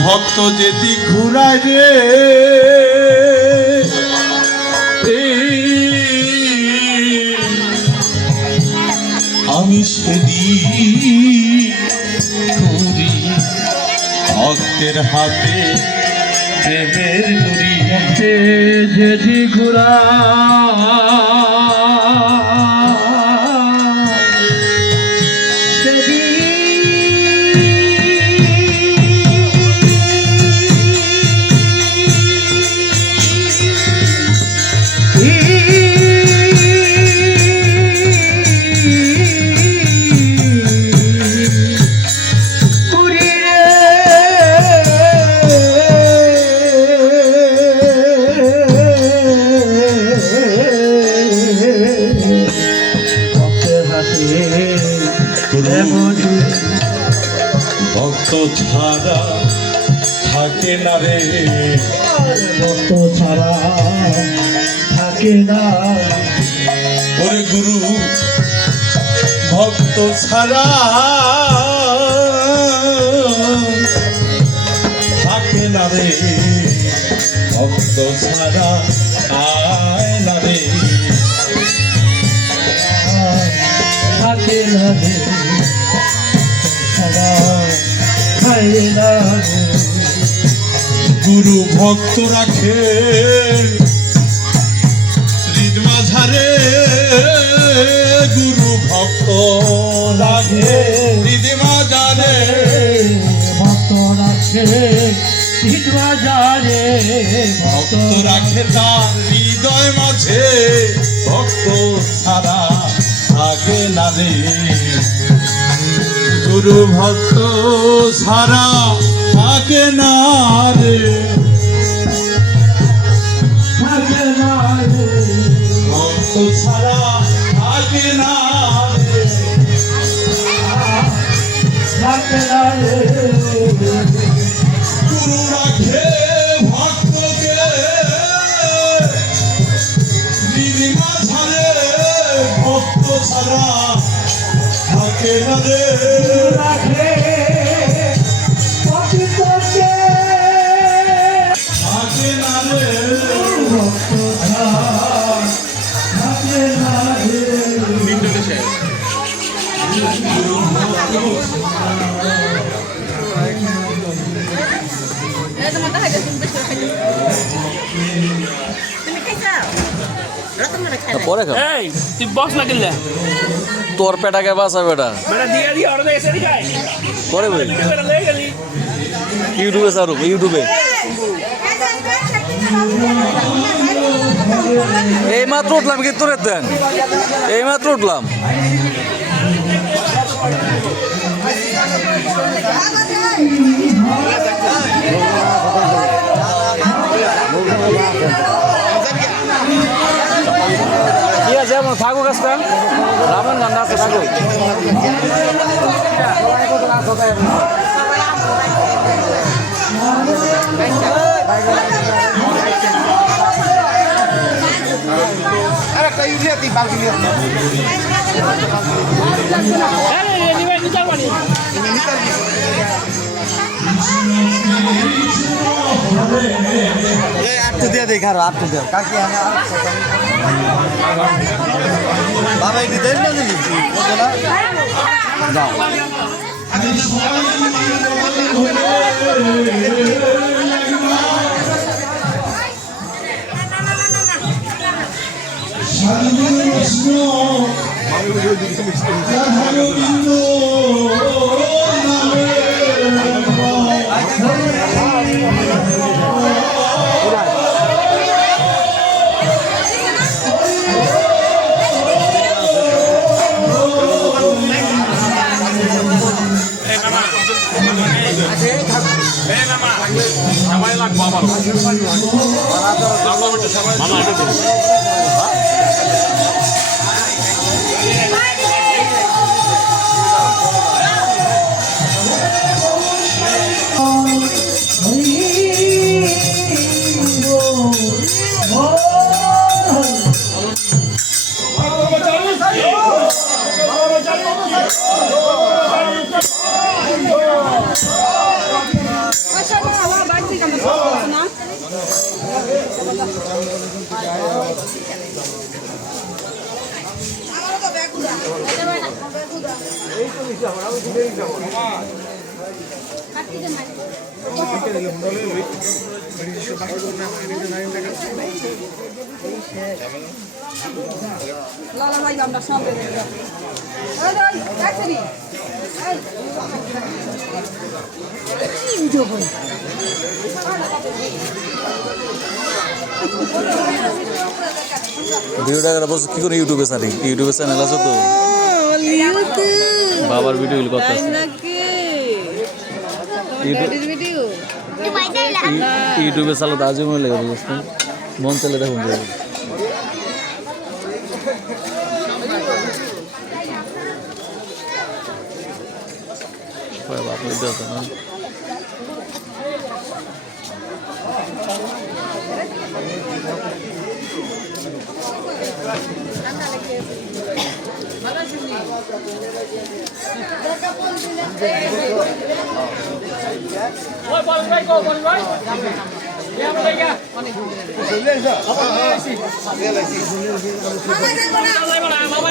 ভক্ত যেদি ঘুরায় রে আমি সেদিন ঘুরি ভক্তের হাতে প্রেমের নুরি যেদি ঘুরা ভক্ত ছাড়া থাকে না রে ভক্ত ছাড়া থাকে না ওরে গুরু ভক্ত ছাড়া থাকে না রে ভক্ত ছাড়া আয় না রে থাকে না রে গুরু ভক্ত রাখে হৃদ মাঝারে গুরু ভক্ত রাখে হৃদ মাঝারে ভক্ত রাখে হৃদ মাঝারে ভক্ত রাখে তার হৃদয় মাঝে ভক্ত ছাড়া থাকে না রে গুরু ভক্ত ছাড়া থাকে না রে থাকে না রে ভক্ত ছাড়া থাকে না রে থাকে না রে গুরু রাখে ভক্তকে হৃদ মাঝারে ভক্ত ছাড়া থাকে না রে রাখে পতিতকে থাকে না রে ভক্ত থাকে না রে পরে খা এই তুই বক্স না কিনলে তোর পেটাকে বাঁচা বেটা বেটা দিয়ে দিয়ে অর্ডার এসে দি খাই পরে বই বেটা লে গেলি ইউটিউবে সারু ইউটিউবে এই মাত্র উঠলাম কি তোর দেন এই মাত্র উঠলাম কি আছে আমার থাকুক আজকে রাবণ গান্ডা আছে থাকুক আরেকটা ইউরিয়া দিই বালতি নিয়ে এই নিবে নিচার বানি এই আটটু দিয়ে দেই খারো আটটু দেও কাকি আমি বাবা এটি দেন না দিলি যাও Oh লালা ভাই আমরা সব ভিডিওটা বলছো কি করে ইউটিউবে ছাড়ি ইউটিউবে চ্যানেল আছে তো বাবার ভিডিও করতে ইউটিউবে চালাতে আজও মনে লাগে বুঝছেন মন চলে দেখুন যাবে বাপ না ওই বল ভাই কো বল ভাই এ আমরা লাগা লে লাইছি মামা